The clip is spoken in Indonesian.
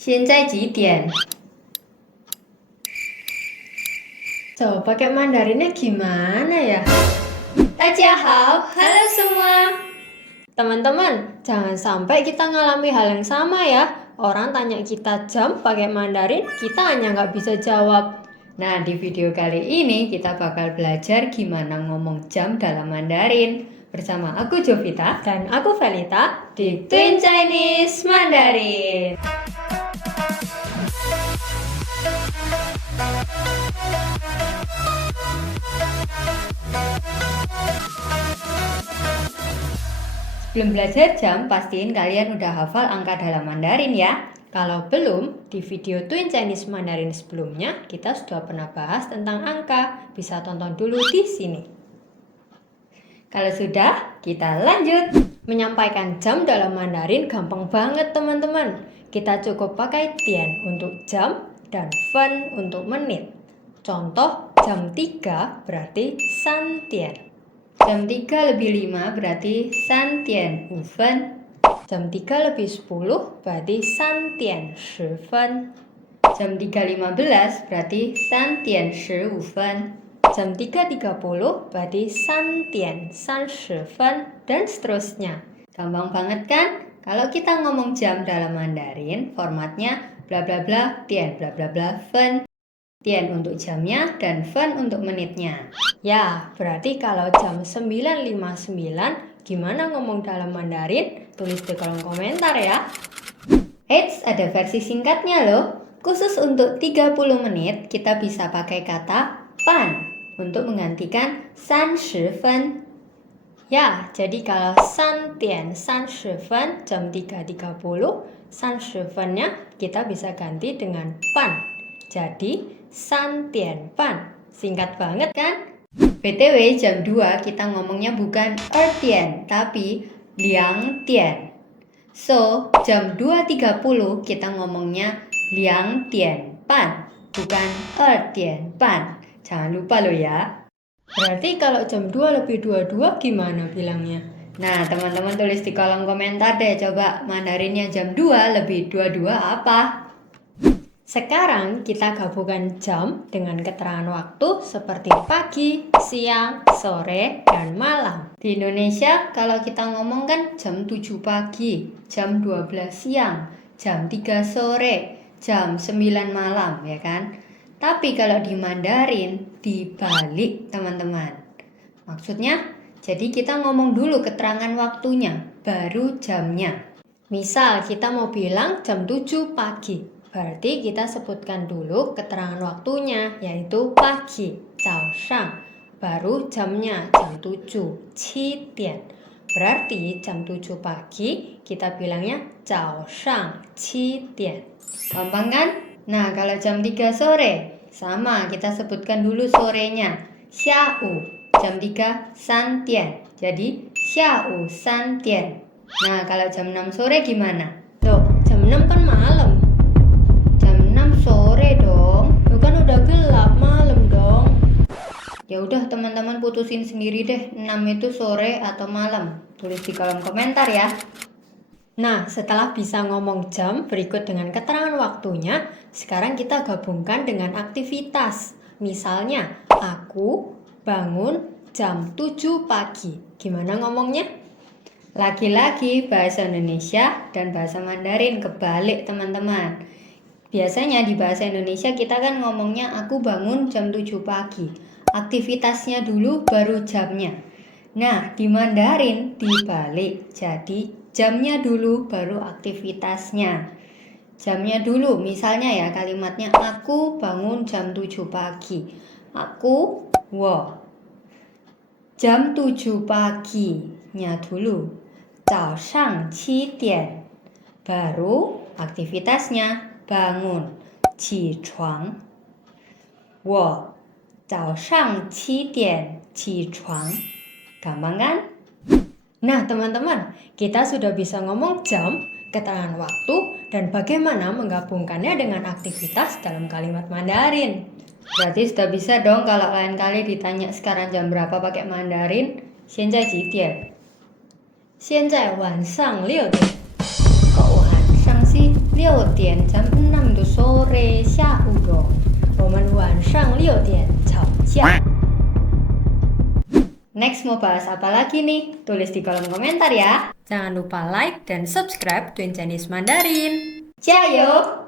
现在几点? Coba pakai Mandarinnya gimana ya? 大家好, halo semua. Teman-teman, jangan sampai kita ngalami hal yang sama ya. Orang tanya kita jam pakai Mandarin, kita hanya nggak bisa jawab. Nah, di video kali ini kita bakal belajar gimana ngomong jam dalam Mandarin. Bersama aku Jovita dan aku Velita di Twin Chinese Mandarin. Sebelum belajar jam, pastiin kalian udah hafal angka dalam Mandarin ya. Kalau belum, di video Twin Chinese Mandarin sebelumnya, kita sudah pernah bahas tentang angka. Bisa tonton dulu di sini. Kalau sudah, kita lanjut. Menyampaikan jam dalam Mandarin gampang banget teman-teman. Kita cukup pakai tian untuk jam dan fen untuk menit. Contoh, jam 3 berarti san tian. Jam 3 lebih 5 berarti san tian 5 fen. Jam 3 lebih 10 berarti san tian 10 fen. Jam 3.15 berarti san tian 15 fen. Jam 3.30 berarti san tian 30 fen. Dan seterusnya. Gampang banget kan? Kalau kita ngomong jam dalam Mandarin, formatnya bla bla bla tian bla bla bla fen. Tian untuk jamnya dan fen untuk menitnya. Ya, berarti kalau jam 9.59 gimana ngomong dalam Mandarin? Tulis di kolom komentar ya. Eits, ada versi singkatnya loh. Khusus untuk 30 menit kita bisa pakai kata pan untuk menggantikan 30 fen. Ya, jadi kalau san tian 30 fen jam 3.30, 30 fennya kita bisa ganti dengan pan. Jadi san tian pan. Singkat banget kan? BTW jam 2 kita ngomongnya bukan tian tapi liang tian. So, jam 2.30 kita ngomongnya liang tian pan, bukan tian pan. Jangan lupa loh ya. Berarti kalau jam 2 lebih 22 gimana bilangnya? Nah, teman-teman tulis di kolom komentar deh coba Mandarinnya jam 2 lebih 22 apa? Sekarang kita gabungkan jam dengan keterangan waktu seperti pagi, siang, sore, dan malam. Di Indonesia kalau kita ngomong kan jam 7 pagi, jam 12 siang, jam 3 sore, jam 9 malam ya kan. Tapi kalau di Mandarin dibalik teman-teman. Maksudnya jadi kita ngomong dulu keterangan waktunya, baru jamnya. Misal kita mau bilang jam 7 pagi. Berarti kita sebutkan dulu keterangan waktunya, yaitu pagi, 早上. Baru jamnya, jam 7, 7 点. Berarti jam 7 pagi, kita bilangnya 早上7点. Gampang kan? Nah, kalau jam 3 sore, sama kita sebutkan dulu sorenya, 下午, jam 3, 3 点. Jadi, 下午3点. Nah, kalau jam 6 sore gimana? Loh, jam 6 kan malam. Sore dong, lu kan udah gelap malam dong. Ya udah teman-teman putusin sendiri deh, 6 itu sore atau malam. Tulis di kolom komentar ya. Nah, setelah bisa ngomong jam berikut dengan keterangan waktunya, sekarang kita gabungkan dengan aktivitas. Misalnya, aku bangun jam 7 pagi. Gimana ngomongnya? Lagi-lagi bahasa Indonesia dan bahasa Mandarin kebalik teman-teman. Biasanya di bahasa Indonesia kita kan ngomongnya aku bangun jam 7 pagi. Aktivitasnya dulu baru jamnya. Nah, di Mandarin dibalik. Jadi jamnya dulu baru aktivitasnya. Jamnya dulu, misalnya ya kalimatnya aku bangun jam 7 pagi. Aku, jam 7 paginya dulu. 早上7点. Baru aktivitasnya bangun, 起床. 我早上7点起床. Gampang kan? Nah teman-teman, kita sudah bisa ngomong jam, keterangan waktu, dan bagaimana menggabungkannya dengan aktivitas dalam kalimat Mandarin. Berarti sudah bisa dong kalau lain kali ditanya sekarang jam berapa pakai Mandarin. 现在几点? 现在晚上6点. Kok 晚上sih? 6点 jam 6 itu sore, 下午咯。我们晚上6点吵架。Next mau bahas apa lagi nih? Tulis di kolom komentar ya. Jangan lupa like dan subscribe Twin Chinese Mandarin. 加油！